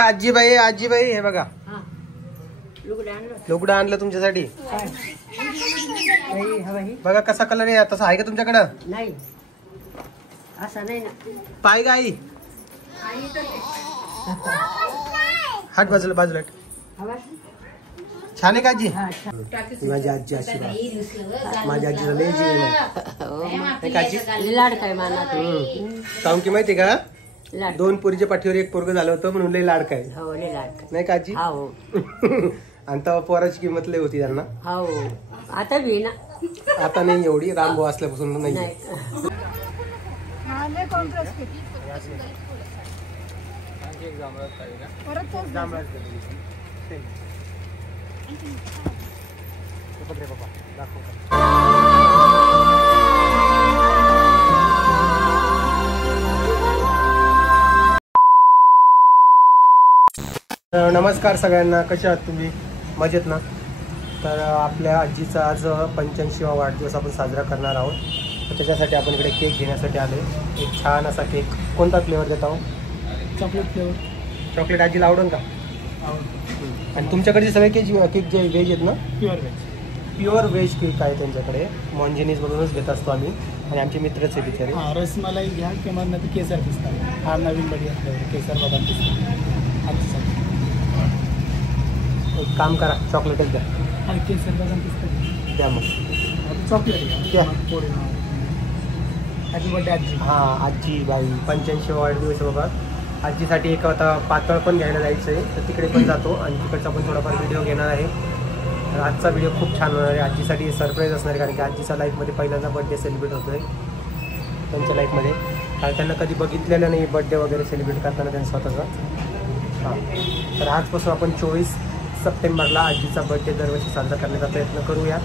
आपल्या आजीबाई हे बघा लुगडं आणलं तुमच्यासाठी. बघा कसा कलर आहे, तसा आहे का तुमच्याकडं? नाही असा नाही ना. पाय का आई? हात बाजूला बाजूला. छान आहे का आजी? माझी आजी अशी माझ्या आजीला लय जीव लाड काय माना काऊन की माहिती का, 2 पोरीच्या पाठीवर 1 पोरग झालं होतं म्हणून लय लाड काय. हो लय लाड नाही का आजी? आणि तेव्हा पोराची किंमत लय होती त्यांना. हो आता बी ना. आता नाही एवढी, रामभाऊ असल्यापासून नाही. नमस्कार सगळ्यांना, कशा आहात तुम्ही? मजेत ना? तर आपल्या आजीचा आज 85वा वाढदिवस आपण साजरा करणार आहोत. तर त्याच्यासाठी आपण इकडे केक घेण्यासाठी आलो. एक छान असा केक. कोणता फ्लेवर देत आहोत? Chocolate flavour. चॉकलेट आजीला आवडेल का? आणि तुमच्याकडचे सगळे केक जे व्हेज आहेत ना? प्युअर व्हेज केक आहे त्यांच्याकडे. मॉन्जिनीज मधूनच घेत असतो आम्ही आणि आमचे मित्रच आहे बिचारे. रसमलाई घ्या किंवा नाही केसर पिस्ता. हा नवीन बढिया फ्लेवर केसर बदाम पिस्ता. एक काम करा, चॉकलेटच द्या. केसर बदाम पिस्ता द्या मग. चॉकलेट द्या. हॅपी बर्थडे आजी. हां आजी बाई 85वा वाढदिवस बघा. आजीसाठी एक आता पातळ पण घ्यायला जायचं आहे, तर तिकडे पण जातो आणि तिकडचा पण थोडाफार व्हिडिओ घेणार आहे. तर आजचा व्हिडिओ खूप छान होणार आहे. आजीसाठी सरप्राईज असणार आहे, कारण की आजीचा लाईफमध्ये पहिल्यांदा बर्थडे सेलिब्रेट होतो आहे त्यांच्या लाईफमध्ये. कारण त्यांना कधी बघितलेलं नाही बर्थडे वगैरे सेलिब्रेट करताना त्यांचा स्वतःचा. हां तर आजपासून आपण 24 सप्टेंबरला आजीचा बर्थडे दरवर्षी साजरा करण्याचा प्रयत्न करूया.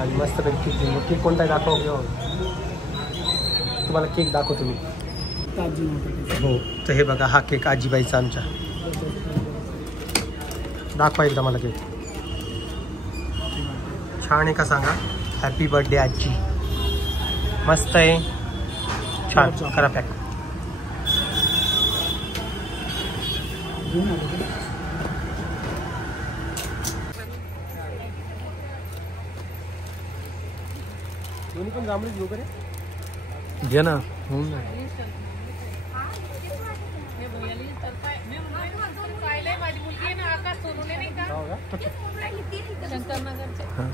आणि मस्तपैकी केक घेऊ. केक कोणता दाखव घेऊ? तुम्हाला केक दाखवतो मी. हो तर हे बघा, हा केक आजीबाईचा आमच्या. दाखवा एकदा मला केक. छान आहे का सांगा? हॅपी बर्थडे आजी. मस्त आहे, छान. करा पॅक. दोन्ही पण जांभळीच घेऊ करे. घे ना.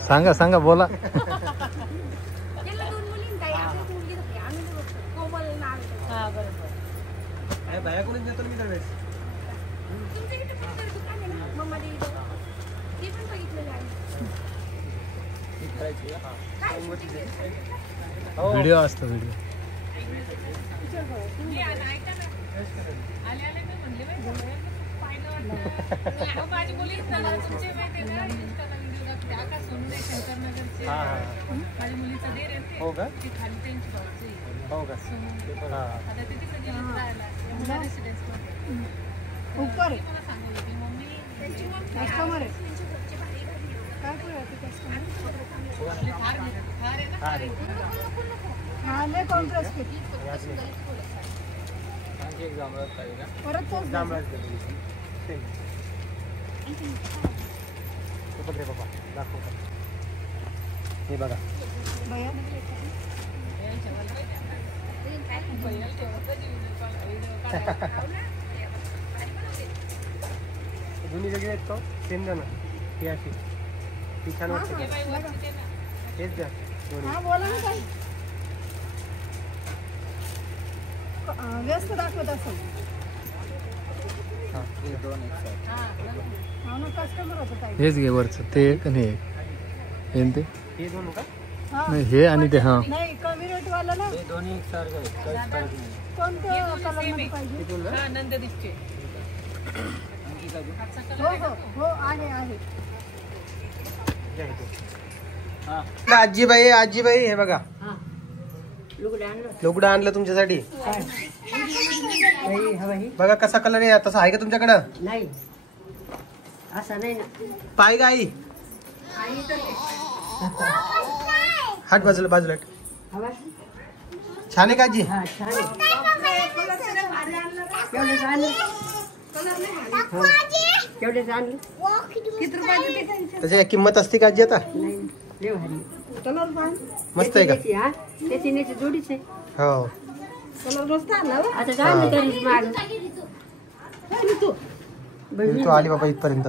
सांगा सांगा बोला. बायाकडून देतो मी दरवेळेस. व्हिडिओ असतो व्हिडिओ. माझी मुली तुमचे माझ्या मुलीचा देर आहे. हो का? ती खाली त्यांची भाऊची. हो का? आता ते तिथं गेलं राहायला मुला रेसिडेन्समध्ये. ऊपर मला सांगत होती मम्मी कस्टमर आहे. काय आपली थार आहे ना. हा लय कॉन्ट्रास्ट केक. एक जांभळाच पाहिजे का? परत तोच जांभळाच देतो. बाबा दाखव. हे बघा दोन्ही वेगळे आहेत तो सेम द्या ना. ही अशी ती छान वाटते. हेच द्या दोन्ही. हा बोला ना काही व्यस्त दाखवत असेल. हेच घे वरचं ते एक आणि ते हे दोन का? नाही हे आणि ते. हा नाही कमी रेट वाला ना. हे दोन्ही एकसारखं आहे, काहीच फरक नाही. कोणत्या कलरमध्ये पाहिजे? हे दोन ना? नंद दिसते. हो हो हो आहे. आजीबाई हे बघा लुगडं आणलं तुमच्यासाठी. बघा कसा कलर आहे, तसा आहे का तुमच्याकडं? नाही असा नाही ना. पाय का आई? हात बाजूला बाजूला. छान आहे का आजी? तेवढेच आणले. किती रुपयाचे ते खायचे? त्याची किंमत असते का आजी आता? नाही लय भारी. कलर पण मस्त आहे का? त्याची नेची जोडीच आहे. हो कलर मस्त आणला हो. आता जा ना घरी माग. तू आली बाबा इथपर्यंत.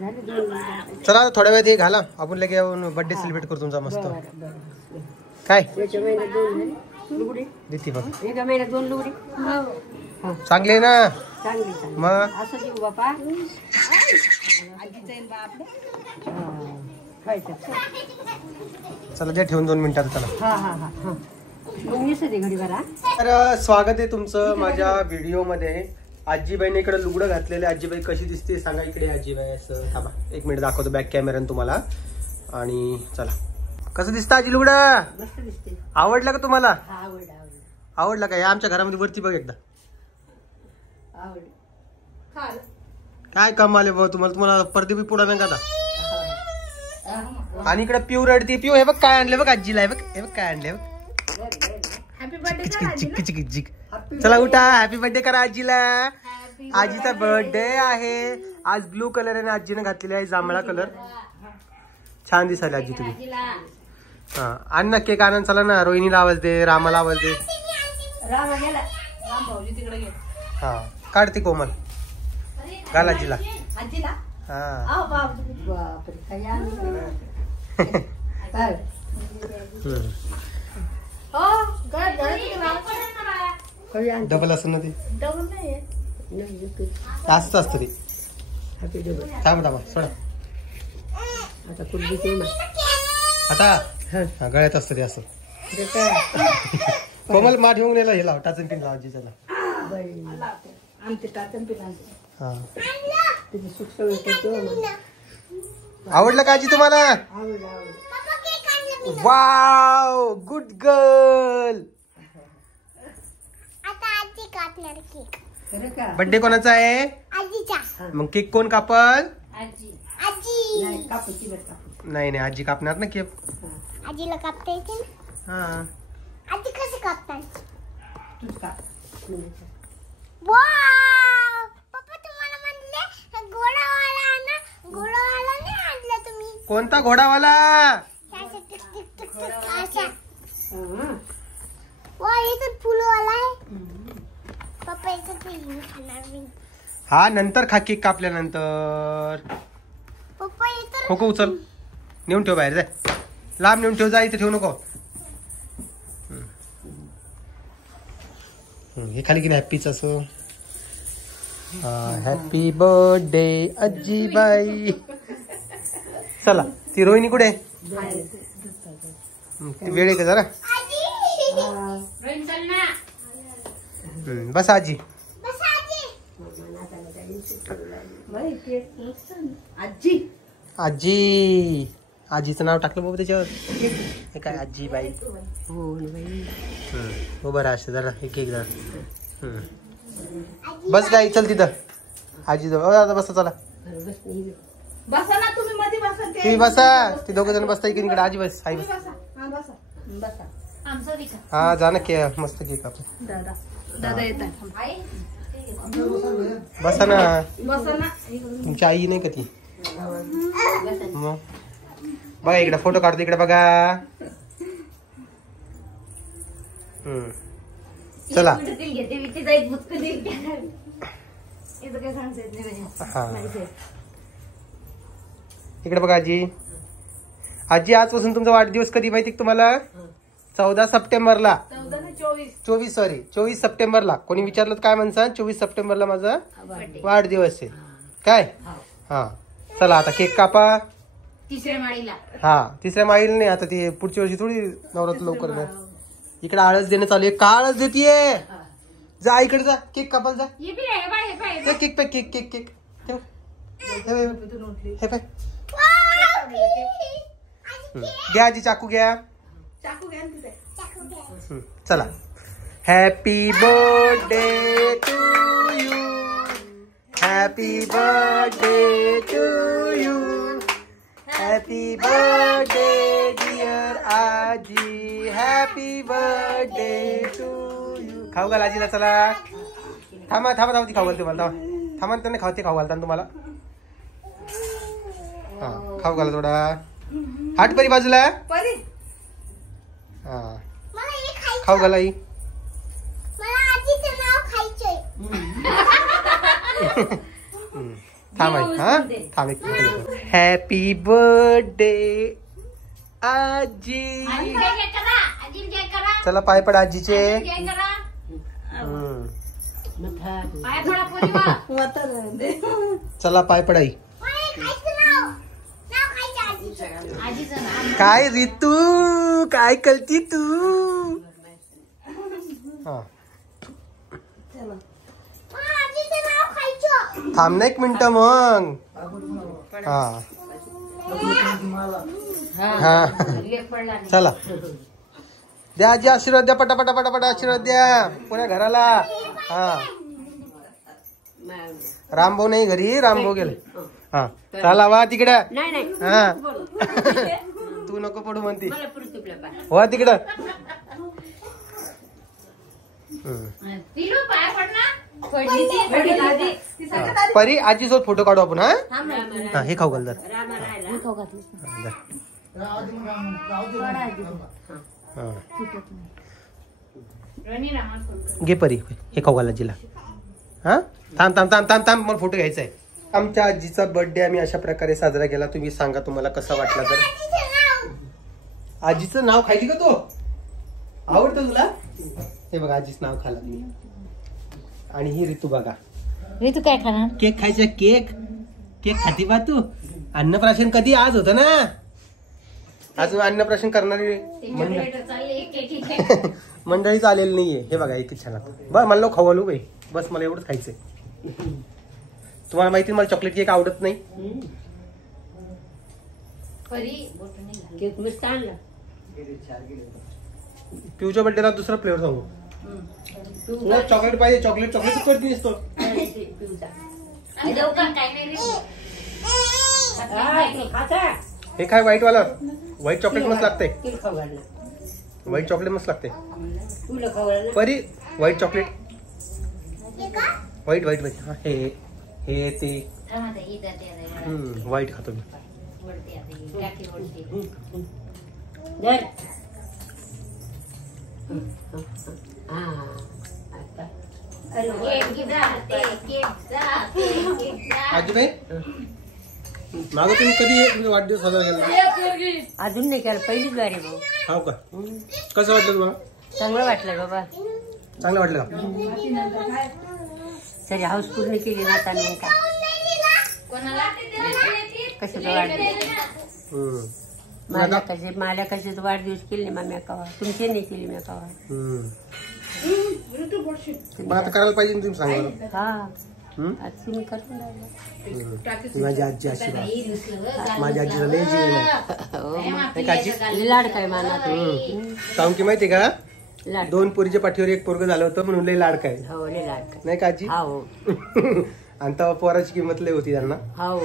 झाले 2 मिनिटं. चला आता थोड्या वेळात हे घाला, आपण लगे बर्थडे सेलिब्रेट करू तुमचा मस्त. काय याच्या महिन्यात 2 झाले. लुगडी देते बघ, एका महिन्यात 2 लुगडी. चांगले आहे ना चांगली चांगली. मग. असं देऊ बापा. आजीचा येईल बा आपलं. खायचं. चला द्या ठेवून 2 मिनिटात. चला हा हा हा हा. मग येस दे घडी बरा. तर स्वागत आहे तुमचं माझ्या व्हिडिओ मध्ये. आजीबाईने इकडे लुगडं घातलेलं. आजीबाई कशी दिसते सांगा इकडे. आजीबाई असं थांबा 1 मिनिट दाखवतो बॅक कॅमेराने तुम्हाला. आणि चला कसं दिसतं आजी लुगडं? मस्त दिसते. आवडलं का तुम्हाला? हा आवड आवड आवडलं का? या आमच्या घरामध्ये वरती बघ एकदा. आवड. खाल. काय कमाल आहे भाऊ तुम्हाला. तुम्हाला पडदे बी पुढा नाही का आता? आणि इकडे पिऊ रडते. पिऊ हे बघ काय आणले बघ आजीला. हे बघ हे बघ काय आणले बघ. हॅपी बर्थडे चिक चिक चिक. चला उठा हॅपी बर्थडे करा आजीला. आजीचा बर्थडे आहे आज. ब्लू कलर आहे आजीने घातलेला आहे, जांभळा कलर. छान दिसायला आजी तुम्ही. हा आण ना केक आनंद. चला ना रोहिणीला आवाज दे, रामाला आवाज दे. राम गेला. राम भाऊजी तिकडे गेले. हा काढते कोमल. घाल आजीला. आजीला. हा आओ बापरे काय आणलं. काय हो गळ्यात घालायचं का? काय आणलं. डबल असं ना ते. डबल नाही आहे. नाही येतो. असंच असतं ते. Happy day. थांब थांबा सोडा. आता कुठली ते ना. आता हा गळ्यात असतं ते असं. कोमल मा ठेवून नेला हे लाव. टाचन पिन लाव आजीच्याला. आमचे टाचन पिन आणते. हा तिथे सुख करतो. आवडलं का आजी तुम्हाला? आवड आवड. Wow good girl. खरं का? बर्थडे कोणाचा आहे? मग केक कोण कापल? नाही कापूची बरं कापू. नाही नाही आजी कापणार ना केक. आजीला कापता येते ना. हा आजी कसं कापतात? तूच काप. वाव पप्पा तुम्हाला म्हणले घोडावाला आणा. घोडावाला नाही आणला तुम्ही. कोणता घोडावाला? अशा टिक टिक टिक टिक अशा. हा. वा इथं फुलवाला आहे. पप्पा इथं ते खाणार मी. हा नंतर खा केक कापल्यानंतर. पप्पा इथं खोको उचल नेऊन ठेव बाहेर. जाय लांब नेऊन ठेव. जा इथे ठेवू नको. हे खाली की हॅपीच असं. हॅपी बर्थडे आजीबाई. चला ती रोहिणी कुठे? ती वेळ आहे का जरा. रोहिणी चल ना. बस आजी. बस आजी. आजी. आजी. आजीचं नाव टाकलं बाबा त्याच्यावर. हे काय आजीबाई. हो बाई. हो बरं असं जरा एक एक जरा. बस गाई चल तिथं आजी जवळ. आता बसा चला. बसा ना तुम्ही मध्ये बसा. तुम्ही बसा. ते दोघं जण बसता इकडे. आजी बस. आई बस. हा बसा बसा. आमचा विका. हा जा ना के मस्त केक आपण. दादा दादा येतात. बसा ना. बसा ना. तुमची आई नाही का ती? मग बघा इकडे फोटो काढतो. इकडे बघा. चला हा इकडे बघा आजी. आजी आजपासून तुमचा वाढदिवस कधी माहिती तुम्हाला? 14 सप्टेंबरला. 24 सॉरी 24 सप्टेंबरला. कोणी विचारलं काय म्हणसा? 24 सप्टेंबरला माझा वाढदिवस आहे काय. हा चला आता केक कापा. तिसऱ्या माळीला. हा तिसऱ्या माईल नाही. आता ती पुढच्या वर्षी थोडी नवरात्र लवकर नाही. इकडे आळस देणं चालू आहे. का आळस देतीये? जा इकडे जा. केक कापाल जा. ये बी आहे बाय बाय. ते केक पे केक केक केक ठेव. हे पाय. घ्या आजी चाकू घ्या. चाकू घ्या तिथे. चला. Happy birthday to you. Happy birthday to you. Happy birthday dear आजी. Happy birthday to you. खाऊ घाल आजीला. चला थांबा थांबा थांबा ती खाऊ घालते मला. थांबा थांबा त्यांनी खाऊ घालता तुम्हाला. हा खाऊ घाला थोडा. हाट परी बाजूला. परी हा मला हे खायचं. खाऊ घाला आई. मला आजीचं नाव खायचंय. थांब आई. हा थांब एक हॅपी बर्थडे आजी. चला पाय पड आजीचे. चला पाय पड आई. मला हे खायचं नाव खायचं आजीचं. काय रितू काय करती तू. हा मला आजीचं नाव खायचं. थांब ना एक मिनिट मग. हा हा चला द्या आजी आशीर्वाद द्या. पटापटा पटापटा आशीर्वाद द्या पुऱ्या घराला. हा रामभाऊ नाही घरी. रामभाऊ गेले. हा चला वा तिकडं. हा तू नको पडू म्हणती. वा तिकडं. परी आजी सोबत फोटो काढू आपण. हा हे खाऊ घाल जर. घे परी हे खाऊ घाल आजीला. हा थांब थांब थांब थांब थांब मला फोटो घ्यायचा आहे. आमच्या आजीचा बर्थडे आम्ही अशा प्रकारे साजरा केला. तुम्ही सांगा तुम्हाला कसा वाटला. तर आजीचं नाव खायची का तू. आवडतं तुला. हे बघा आजीचं नाव खाला तुम्ही. आणि ही ऋतू बघा. ऋतू काय खाणार. केक खायचा. केक केक खाती बा तू. अन्नप्राशन कधी आज होतं ना. अजून अन्नप्राशन करणारी मंडळी आलेली नाहीये. हे बघा किती छान लागतं. बस मला खाऊ बाई. बस मला एवढंच खायचंय. तुम्हाला माहिती मला चॉकलेट केक आवडत नाही. पिऊच्या बर्थडेला दुसरा फ्लेवर सांगू. चॉकलेट पाहिजे. चॉकलेट चॉकलेट करते नसतो. हे काय व्हाईट वाला. व्हाईट चॉकलेट मस्त लागते. व्हाईट चॉकलेट मस्त लागते. परी white chocolate. White white white. हे ते व्हाईट खातो मी. आजीबाई मागं तुम्ही कधी वाढदिवस साजरा केला. अजून नाही केलं. पहिलीच बारी भाऊ. हो का. कसं वाटलं तुम्हाला. चांगलं वाटलं बाबा. चांगलं वाटलं का. तरी हाऊस पूर्ण केली ना. चांगलं का कसं वाटलं. माझ्या कशी वाढदिवस केली नाही माम्या कवा. तुमची नाही केली मी कवा. मग आता करायला पाहिजे तुम्ही सांगा. हा तुम्ही करून राहिला. माझी आजी आशीर्वाद. माझ्या आजीला लय जीव लाड काय माना. सांग की माहिती का. लाड 2 पोरीच्या पाठीवर 1 पोरग झालं होतं म्हणून लय लाड काय. हो लय लाड काय नाही का आजी. हो आणि तेव्हा पोराची किंमत लय होती त्यांना. हो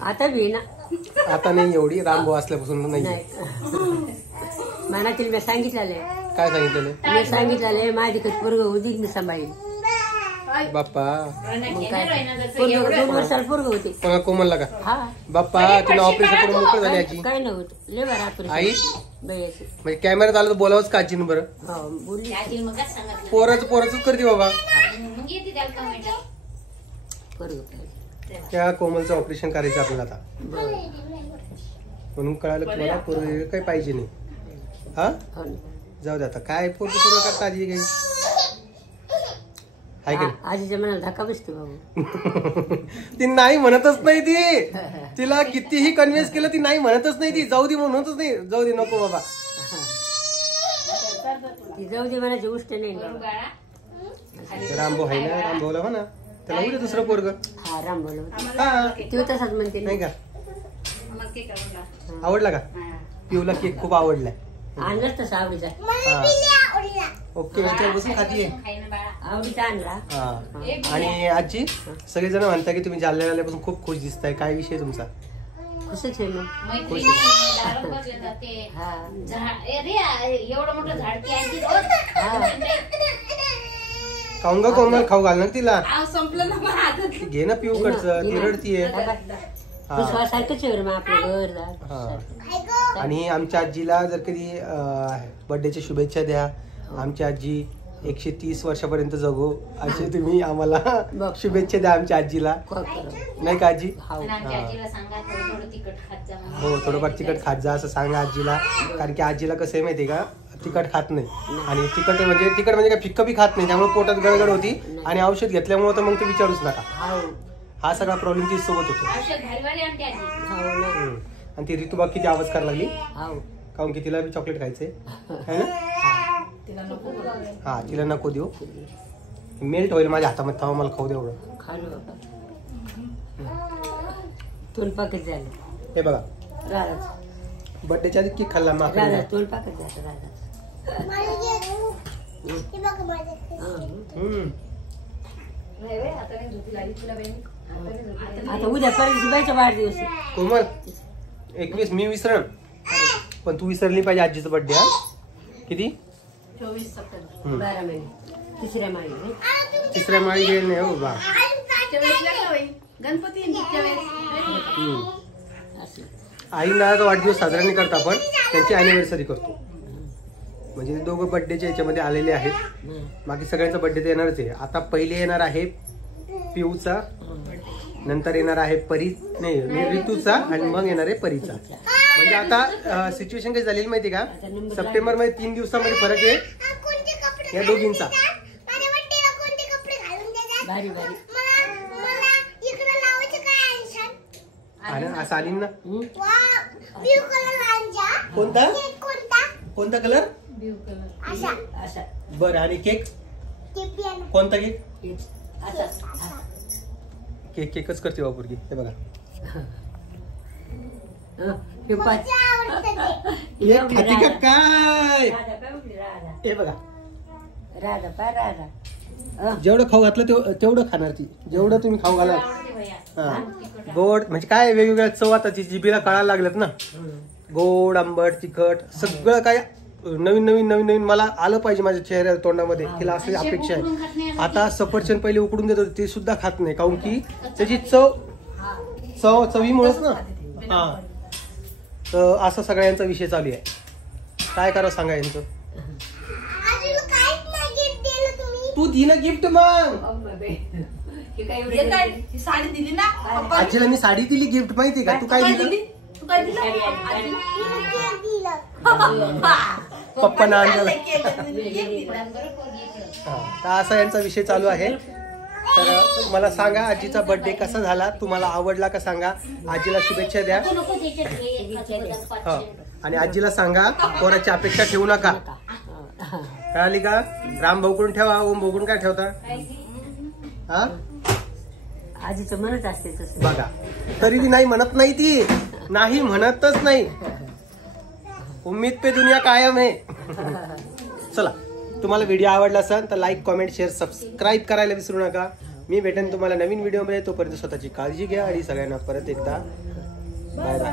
आता बी ना. आता नाही एवढी. रामभाऊ असल्यापासून नाही. मला तिला मी सांगितलेलं. काय सांगितलेलं. मी सांगितलेलं माझी कधी पोरग होती मी सांभाळील. बाप्पा 2 वर्षाला पोरग होते. कोमलला का. हा बाप्पा तिला ऑपरेशन करून मोकळ झाली आजी. काय नव्हतं लय बरं आई बाईची. म्हणजे कॅमेऱ्यात आलं तर बोलावंच का आजीनं बरं. हो बोलली. पोराच करते बाबा. पोरग त्या कोमलचं ऑपरेशन करायचं आपल्याला आता. म्हणून कळालं की मला पोरग काही पाहिजे नाही. हा जाऊ दे आता. काय पोरग करता आजी काही. आजीच्या मनाला धक्का बसते बाबू. ती नाही म्हणतच नाही. ती तिला कितीही कन्व्हिन्स केलं ती नाही म्हणतच नाही. ती जाऊ दे म्हणतच नाही. जाऊ दे नको बाबा. ती जाऊ दे म्हणायची गोष्ट नाही. रामभाऊ आहे ना. रामभाऊला म्हणा त्याला उद्या दुसरं पोरग. हा राम बोल. हा तू तसाच म्हणते नाही का. आवडला का. पिऊला केक खूप आवडलाय. आणलाच तसा आवडीचा. ओके याच्यावर बसून खातीये. आवडीचा आणला. हा आणि आजी सगळेजण म्हणता की तुम्ही जालन्याला आल्यापासून खूप खुश दिसताय. काय विषय तुमचा. खुशच आहे मग. एवढं मोठं झाड खाऊन ग कोमल, खाऊ घाल ना तिला. संपलं ना मग आता. घे ना पिऊ कडचं, ती रडतीये. सारखंच आहे मग आपलं घर हा. आणि आमच्या आजीला जर कधी बर्थडेच्या शुभेच्छा द्या. आमची आजी 130 वर्षापर्यंत जगो अशी तुम्ही आम्हाला शुभेच्छा द्या आमच्या आजीला, नाही का आजी? हो, थोडंफार तिखट खात जा असं सांगा आजीला. कारण की आजीला कसं आहे माहिती का, तिखट खात नाही. आणि तिखट म्हणजे काय फिक्क बी खात नाही, त्यामुळे पोटात गडगड होती. आणि औषध घेतल्यामुळे तर मग ते विचारूच नका. हा सगळा प्रॉब्लेम ती सोबत होतो. आणि ती ऋतुबा किती आवाज करायला लागली, काऊन की तिला बी चॉकलेट खायचंय है ना. हा, तिला नको देऊ, मेल्ट होईल माझ्या हातामध्ये, तेव्हा मला खाऊ दे एवढं. हे बघा, बर्थडेच्या आधी केक खाल्ला मग. आता उद्या परत वाढदिवस कोमल 21 मी विसरण, पण तू विसरली पाहिजे आजीचा बर्थडे. किती? 24 सप्टेंबर 12 महिने, तिसऱ्या माळी गेल नाही हो बा. गणपती आईला वाढदिवस साजरा नाही करता, आपण त्यांची अॅनिव्हर्सरी करतो. म्हणजे ते दोघं बर्थडेच्या याच्यामध्ये आलेले आहेत. बाकी सगळ्यांचा बर्थडे तर येणारच आहे. आता पहिले येणार आहे पिऊचा, नंतर येणार आहे ऋतूचा, आणि मग येणार आहे परीचा. म्हणजे आता सिच्युएशन काही झालेली माहिती का, सप्टेंबर मध्ये 3 दिवसामध्ये फरक आहे या दोघींचा. असं आली ना. कोणता कलर? बरं. आणि केक कोणता? केकच करते बापुरगी. हे बघा, काय हे बघा, जेवढं खाऊ घातलं तेवढं खाणार ती, जेवढं तुम्ही खाऊ घाला. हा, गोड म्हणजे काय वेगवेगळ्या चव आता जिभेला कळायला लागल्यात ना. गोड, आंबट, तिखट सगळं काय नवीन नवीन नवीन नवीन मला आलं पाहिजे माझ्या चेहऱ्या तोंडामध्ये. तिला असली अपेक्षा आहे. आता सफरचंद पहिले उकडून देत होते, ते सुद्धा खात नाही, काऊन की त्याची चवीमुळेच ना. हा, तर असा सगळ्यांचा विषय चालू आहे. काय करावं सांगा यांचं. तू दिलं गिफ्ट मग. साडी दिली ना आजीला मी साडी दिली गिफ्ट, माहिती का? तू काय दिली? पप्पांना आणलं. असा यांचा विषय चालू आहे. तर मला सांगा आजीचा बर्थडे कसा झाला, तुम्हाला आवडला का सांगा. आजीला शुभेच्छा द्या. आणि आजीला सांगा कोणाची अपेक्षा ठेवू नका, कळाली का? राम भाऊकडून ठेवा, ओम भाऊकडून काय ठेवता? हा, आजीचं म्हणत असते बघा. तरी ती नाही म्हणत, नाही ती नाही म्हणतच नाही. उम्मीद पे दुनिया कायम आहे. चला, तुम्हाला व्हिडिओ आवडला असेल तर लाईक, कमेंट, शेअर, सबस्क्राईब करायला विसरू नका. मी भेटेन तुम्हाला नवीन व्हिडिओमध्ये. तोपर्यंत स्वतःची काळजी घ्या आणि सगळ्यांना परत एकदा बाय बाय.